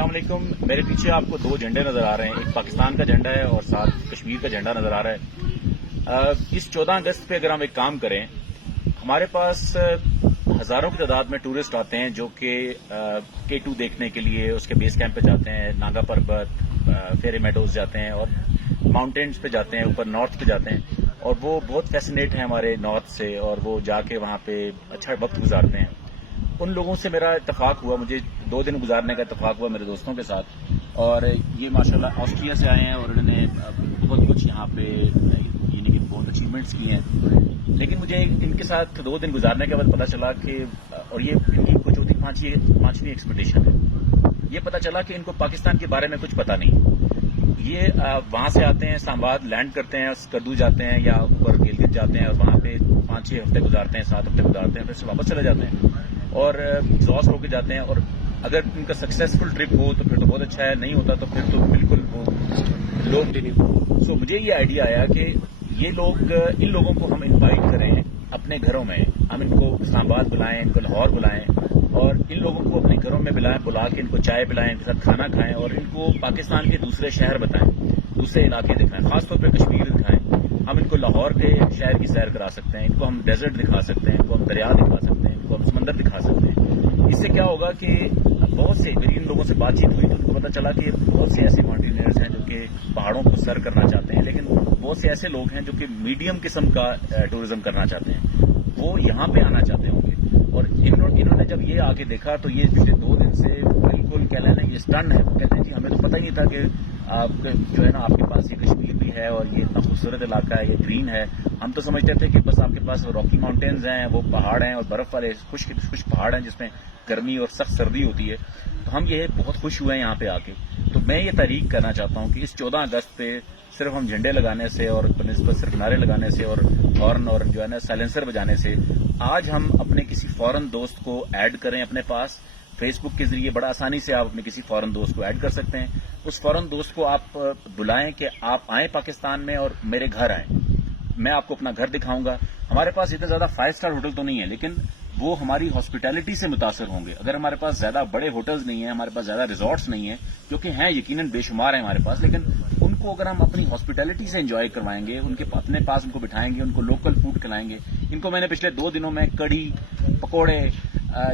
अस्सलाम वालेकुम। मेरे पीछे आपको दो झंडे नजर आ रहे हैं, एक पाकिस्तान का झंडा है और साथ कश्मीर का झंडा नजर आ रहा है। इस 14 अगस्त पे अगर हम एक काम करें, हमारे पास हजारों की तादाद में टूरिस्ट आते हैं जो कि K2 देखने के लिए उसके बेस कैंप पे जाते हैं, नागा पर्वत, फेरी मेडोज जाते हैं और माउंटेन्स पे जाते हैं, ऊपर नॉर्थ पे जाते हैं और वो बहुत फैसिनेट हैं हमारे नॉर्थ से और वो जाके वहाँ पे अच्छा वक्त गुजारते हैं। उन लोगों से मेरा इत्तेफाक हुआ, मुझे 2 दिन गुजारने का इत्तेफाक हुआ मेरे दोस्तों के साथ, और ये माशाल्लाह ऑस्ट्रिया से आए हैं और उन्होंने बहुत कुछ यहाँ पे यानी कि बहुत अचीवमेंट्स किए हैं। लेकिन मुझे इनके साथ 2 दिन गुजारने के बाद पता चला कि, और ये इनकी को चौथी पांचवी एक्सपेडिशन है, ये पता चला कि इनको पाकिस्तान के बारे में कुछ पता नहीं। ये वहां से आते हैं, इस्लामाबाद लैंड करते हैं, स्कर्दू जाते हैं या ऊपर गिलगित जाते हैं और वहां पे 5-6 हफ्ते गुजारते हैं, 7 हफ्ते गुजारते हैं, फिर से वापस चले जाते हैं और एग्जॉस्ट होकर जाते हैं। और अगर उनका सक्सेसफुल ट्रिप हो तो फिर तो बहुत अच्छा है, नहीं होता तो फिर तो बिल्कुल वो लोग सो मुझे ये आइडिया आया कि ये लोग, इन लोगों को हम इनवाइट करें अपने घरों में, हम इनको इस्लामाबाद बुलाएं, इनको लाहौर बुलाएं और इन लोगों को अपने घरों में बुला के इनको चाय पिलाएं, इनके साथ खाना खाएं और इनको पाकिस्तान के दूसरे शहर बताएं, दूसरे इलाके दिखाएं, खासतौर पर कश्मीर दिखाएं। हम इनको लाहौर के शहर की सैर करा सकते हैं, इनको हम डेजर्ट दिखा सकते हैं, इनको हम दरिया दिखा सकते हैं, इनको हम समंदर दिखा सकते हैं। इससे क्या होगा कि बहुत से, मेरी इन लोगों से बातचीत हुई तो उनको पता चला कि बहुत से ऐसे माउंटेनियर्स हैं जो कि पहाड़ों को सर करना चाहते हैं, लेकिन बहुत से ऐसे लोग हैं जो कि मीडियम किस्म का टूरिज्म करना चाहते हैं, वो यहाँ पे आना चाहते होंगे। और इन्होंने जब ये आके देखा तो ये पिछले 2 दिन से बिल्कुल कह लेना ये स्टन है। वो कहते हैं जी हमें तो पता ही नहीं था कि आप जो है ना आपके पास ये कश्मीर भी है और ये इतना खूबसूरत इलाका है, ये ग्रीन है। हम तो समझते थे कि बस आपके पास रॉकी माउंटेन्स हैं, वो पहाड़ हैं और बर्फ वाले खुश पहाड़ हैं जिसमें गर्मी और सख्त सर्दी होती है। तो हम ये बहुत खुश हुए हैं यहाँ पे आके। तो मैं ये तारीख करना चाहता हूँ कि इस 14 अगस्त पे सिर्फ हम झंडे लगाने से और सिर्फ नारे लगाने से और हॉर्न और जो है ना साइलेंसर बजाने से, आज हम अपने किसी फॉरेन दोस्त को ऐड करें अपने पास। फेसबुक के जरिए बड़ा आसानी से आप अपने किसी फॉरेन दोस्त को ऐड कर सकते हैं। उस फॉरेन दोस्त को आप बुलाएं कि आप आएं पाकिस्तान में और मेरे घर आएं, मैं आपको अपना घर दिखाऊंगा। हमारे पास इतने ज्यादा 5 स्टार होटल तो नहीं है, लेकिन वो हमारी हॉस्पिटैलिटी से मुतासर होंगे। अगर हमारे पास ज्यादा बड़े होटल्स नहीं है, हमारे पास ज्यादा रिजॉर्ट्स नहीं है, जो कि हैं यकीनन बेशुमार हैं हमारे पास, लेकिन उनको अगर हम अपनी हॉस्पिटैलिटी से एंजॉय करवाएंगे, उनके अपने पास उनको बिठाएंगे, उनको लोकल फूड खिलाएंगे। इनको मैंने पिछले 2 दिनों में कड़ी, पकौड़े,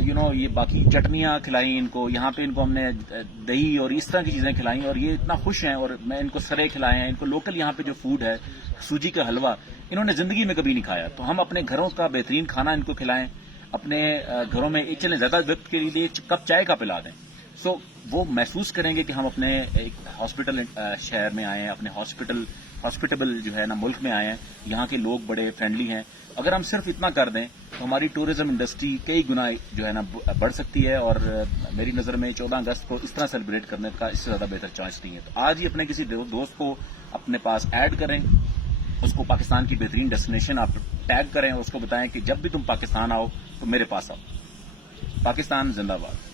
ये बाकी चटनियां खिलाई इनको, यहाँ पे इनको हमने दही और इस तरह की चीजें खिलाई और ये इतना खुश हैं। और मैं इनको सरे खिलाए हैं, इनको लोकल यहाँ पे जो फूड है, सूजी का हलवा, इन्होंने जिंदगी में कभी नहीं खाया। तो हम अपने घरों का बेहतरीन खाना इनको खिलाएं, अपने घरों में एक चले ज्यादा वक्त के लिए कप चाय का पिला दें। सो वो महसूस करेंगे कि हम अपने एक हॉस्पिटल शहर में आए हैं, अपने हॉस्पिटेबल जो है ना मुल्क में आए हैं, यहाँ के लोग बड़े फ्रेंडली हैं। अगर हम सिर्फ इतना कर दें तो हमारी टूरिज्म इंडस्ट्री कई गुना जो है ना बढ़ सकती है। और मेरी नज़र में 14 अगस्त को इस तरह सेलिब्रेट करने का इससे ज़्यादा बेहतर चांस नहीं है। तो आज ही अपने किसी दोस्त को अपने पास ऐड करें, उसको पाकिस्तान की बेहतरीन डेस्टिनेशन आप टैग करें और उसको बताएं कि जब भी तुम पाकिस्तान आओ तो मेरे पास आओ। पाकिस्तान जिंदाबाद।